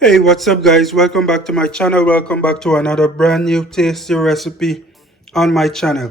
Hey, what's up guys? Welcome back to my channel. Welcome back to another brand new tasty recipe on my channel.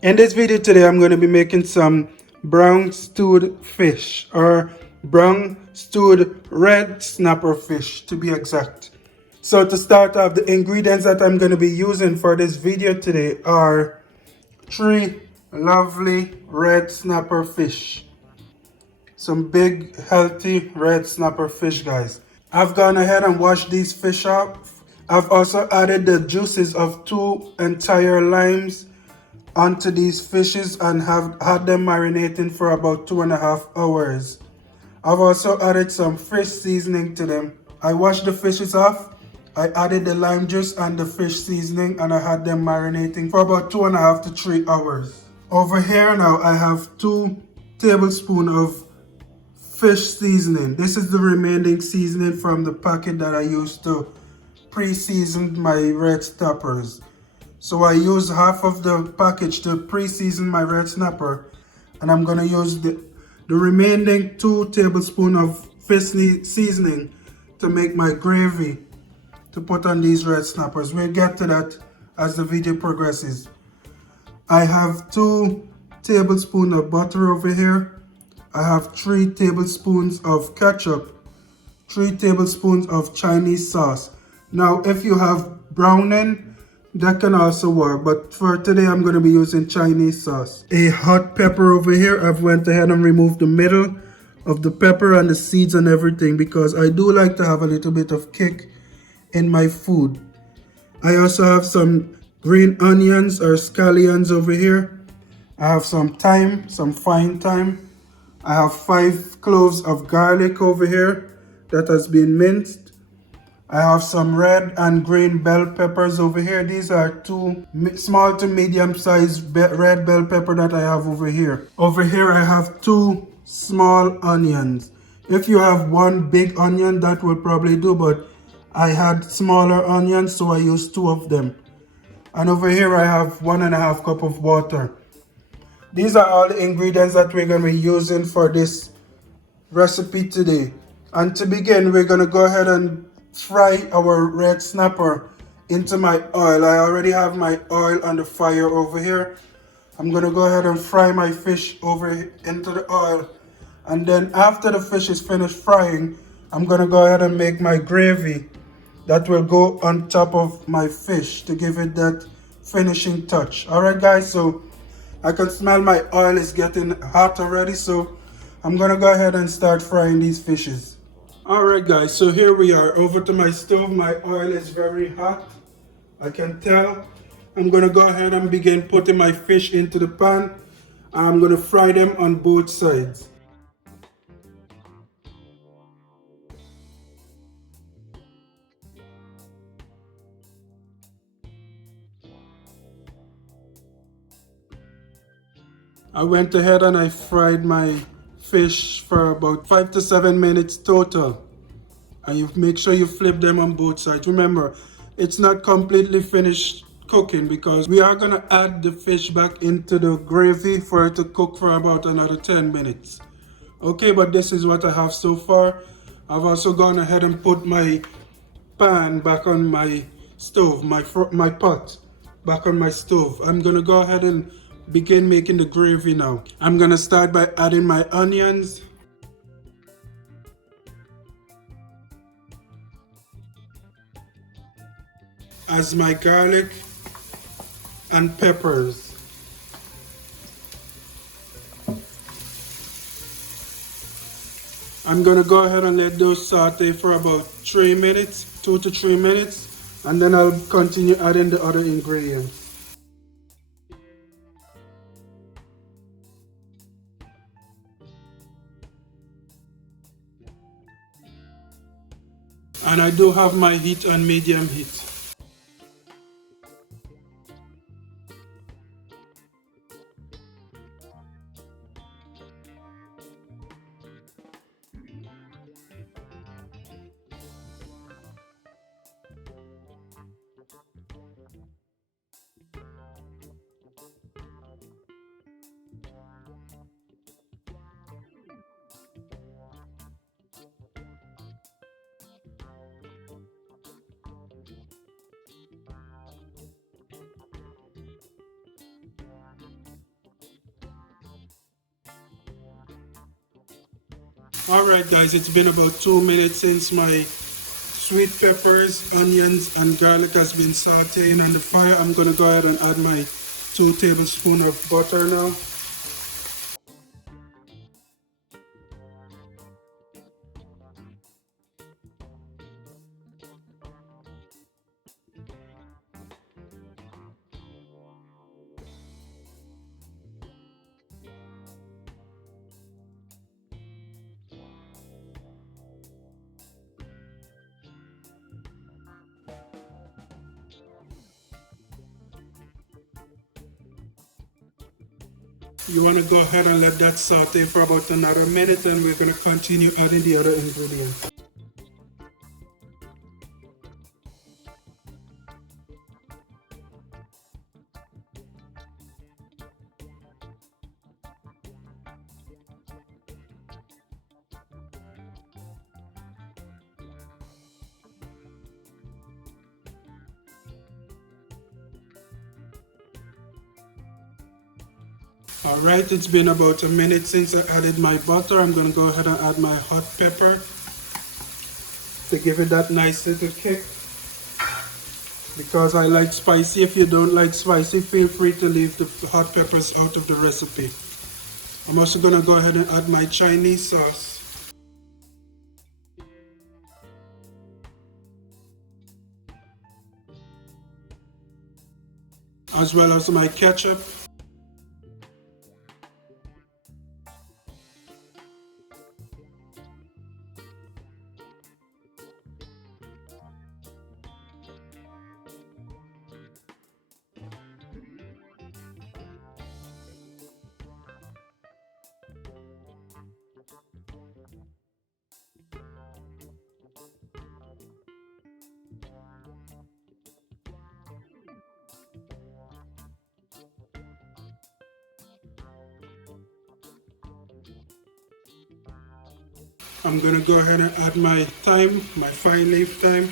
In this video today, I'm going to be making some brown stewed fish, or brown stewed red snapper fish to be exact. So to start off, the ingredients that I'm going to be using for this video today are 3 lovely red snapper fish. Some big healthy red snapper fish, guys. I've gone ahead and washed these fish up. I've also added the juices of 2 entire limes onto these fishes and have had them marinating for about 2.5 hours. I've also added some fish seasoning to them. I washed the fishes off. I added the lime juice and the fish seasoning and I had them marinating for about 2.5 to 3 hours. Over here now I have 2 tablespoons of fish seasoning. This is the remaining seasoning from the packet that I used to pre-season my red snappers. So I use half of the package to pre-season my red snapper, and I'm gonna use the remaining 2 tablespoons of fish seasoning to make my gravy to put on these red snappers. We'll get to that as the video progresses. I have 2 tablespoons of butter over here. I have 3 tablespoons of ketchup, 3 tablespoons of Chinese sauce. Now, if you have browning, that can also work, but for today, I'm going to be using Chinese sauce. A hot pepper over here. I've went ahead and removed the middle of the pepper and the seeds and everything because I do like to have a little bit of kick in my food. I also have some green onions or scallions over here. I have some thyme, some fine thyme. I have 5 cloves of garlic over here that has been minced. I have some red and green bell peppers over here. These are 2 small to medium sized red bell pepper that I have over here. Over here I have 2 small onions. If you have 1 big onion, that will probably do, but I had smaller onions, so I used 2 of them. And over here I have 1.5 cup of water. These are all the ingredients that we're going to be using for this recipe today. And to begin, we're going to go ahead and fry our red snapper into my oil. I already have my oil on the fire over here. I'm going to go ahead and fry my fish over into the oil. And then after the fish is finished frying, I'm going to go ahead and make my gravy that will go on top of my fish to give it that finishing touch. Alright guys, so I can smell my oil is getting hot already, so I'm gonna go ahead and start frying these fishes. Alright guys, so here we are over to my stove. My oil is very hot, I can tell. I'm gonna go ahead and begin putting my fish into the pan. I'm gonna fry them on both sides. I went ahead and I fried my fish for about 5 to 7 minutes total. And you make sure you flip them on both sides. Remember, it's not completely finished cooking because we are going to add the fish back into the gravy for it to cook for about another 10 minutes. Okay, but this is what I have so far. I've also gone ahead and put my pan back on my stove, my pot back on my stove. I'm going to go ahead and begin making the gravy now. I'm going to start by adding my onions. As my garlic and peppers. I'm gonna go ahead and let those saute for about 3 minutes, 2 to 3 minutes, and then I'll continue adding the other ingredients. And I do have my heat on medium heat. Alright guys, it's been about 2 minutes since my sweet peppers, onions and garlic has been sauteing on the fire. I'm going to go ahead and add my 2 tablespoons of butter now. You want to go ahead and let that saute for about another minute, and we're going to continue adding the other ingredients. Alright, it's been about a minute since I added my butter. I'm going to go ahead and add my hot pepper to give it that nice little kick. Because I like spicy. If you don't like spicy, feel free to leave the hot peppers out of the recipe. I'm also going to go ahead and add my Chinese sauce. As well as my ketchup. I'm going to go ahead and add my thyme, my fine leaf thyme.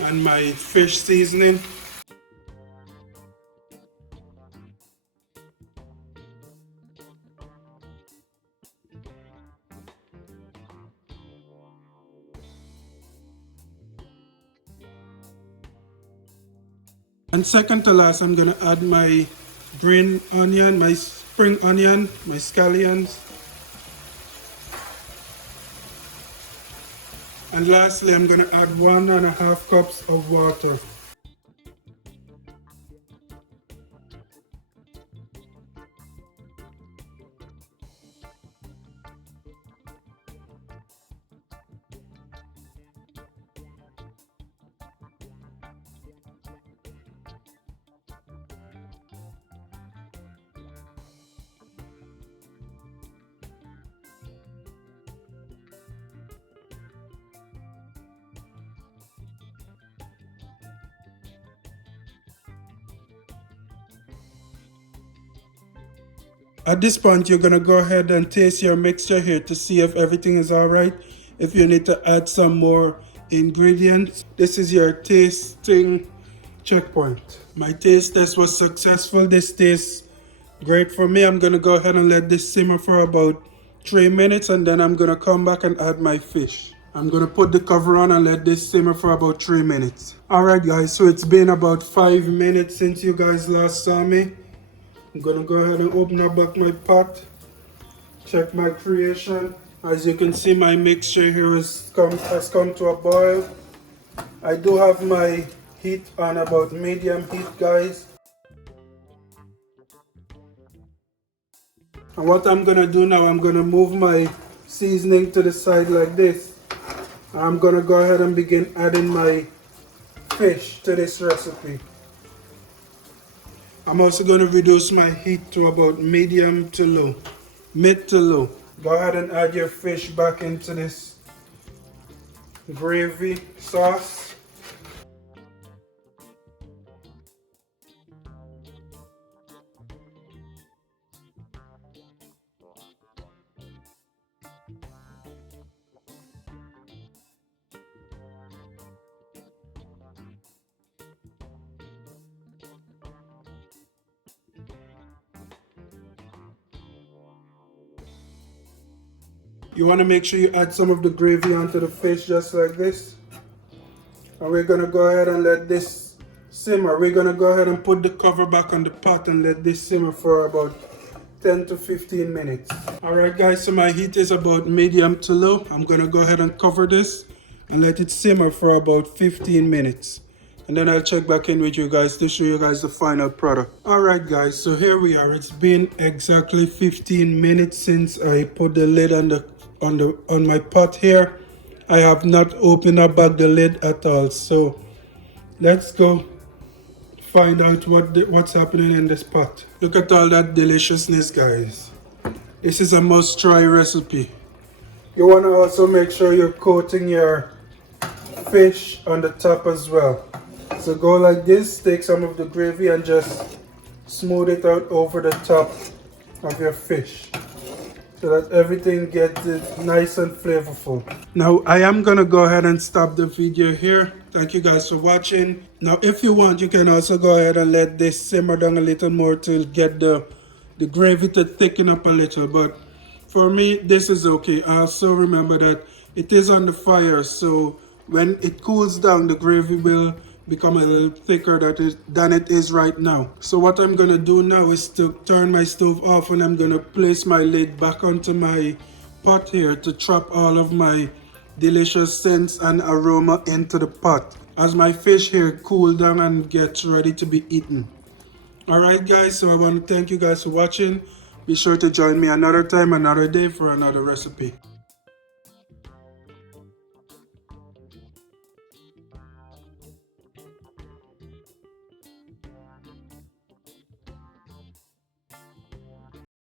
And my fish seasoning. And second to last, I'm going to add my green onion, my spring onion, my scallions. And lastly, I'm going to add 1.5 cups of water. At this point, you're going to go ahead and taste your mixture here to see if everything is alright. If you need to add some more ingredients, this is your tasting checkpoint. My taste test was successful. This tastes great for me. I'm going to go ahead and let this simmer for about 3 minutes, and then I'm going to come back and add my fish. I'm going to put the cover on and let this simmer for about 3 minutes. Alright guys, so it's been about 5 minutes since you guys last saw me. I'm gonna go ahead and open up back my pot, check my creation. As you can see, my mixture here has come to a boil. I do have my heat on about medium heat, guys. And what I'm gonna do now, I'm gonna move my seasoning to the side like this. I'm gonna go ahead and begin adding my fish to this recipe. I'm also going to reduce my heat to about medium to low, mid to low. Go ahead and add your fish back into this gravy sauce. You want to make sure you add some of the gravy onto the fish just like this. And we're going to go ahead and let this simmer. We're going to go ahead and put the cover back on the pot and let this simmer for about 10 to 15 minutes. Alright guys, so my heat is about medium to low. I'm going to go ahead and cover this and let it simmer for about 15 minutes. And then I'll check back in with you guys to show you guys the final product. Alright guys, so here we are. It's been exactly 15 minutes since I put the lid on my pot here. I have not opened up back the lid at all. So let's go find out what's happening in this pot. Look at all that deliciousness, guys. This is a must-try recipe. You want to also make sure you're coating your fish on the top as well. So go like this, take some of the gravy and just smooth it out over the top of your fish so that everything gets nice and flavorful. Now I am gonna go ahead and stop the video here. Thank you guys for watching. Now if you want, you can also go ahead and let this simmer down a little more to get the gravy to thicken up a little, but for me this is okay. Also remember that it is on the fire, so when it cools down the gravy will become a little thicker than it is right now. So what I'm gonna do now is to turn my stove off, and I'm gonna place my lid back onto my pot here to trap all of my delicious scents and aroma into the pot as my fish here cool down and gets ready to be eaten. Alright guys, so I want to thank you guys for watching. Be sure to join me another time, another day for another recipe.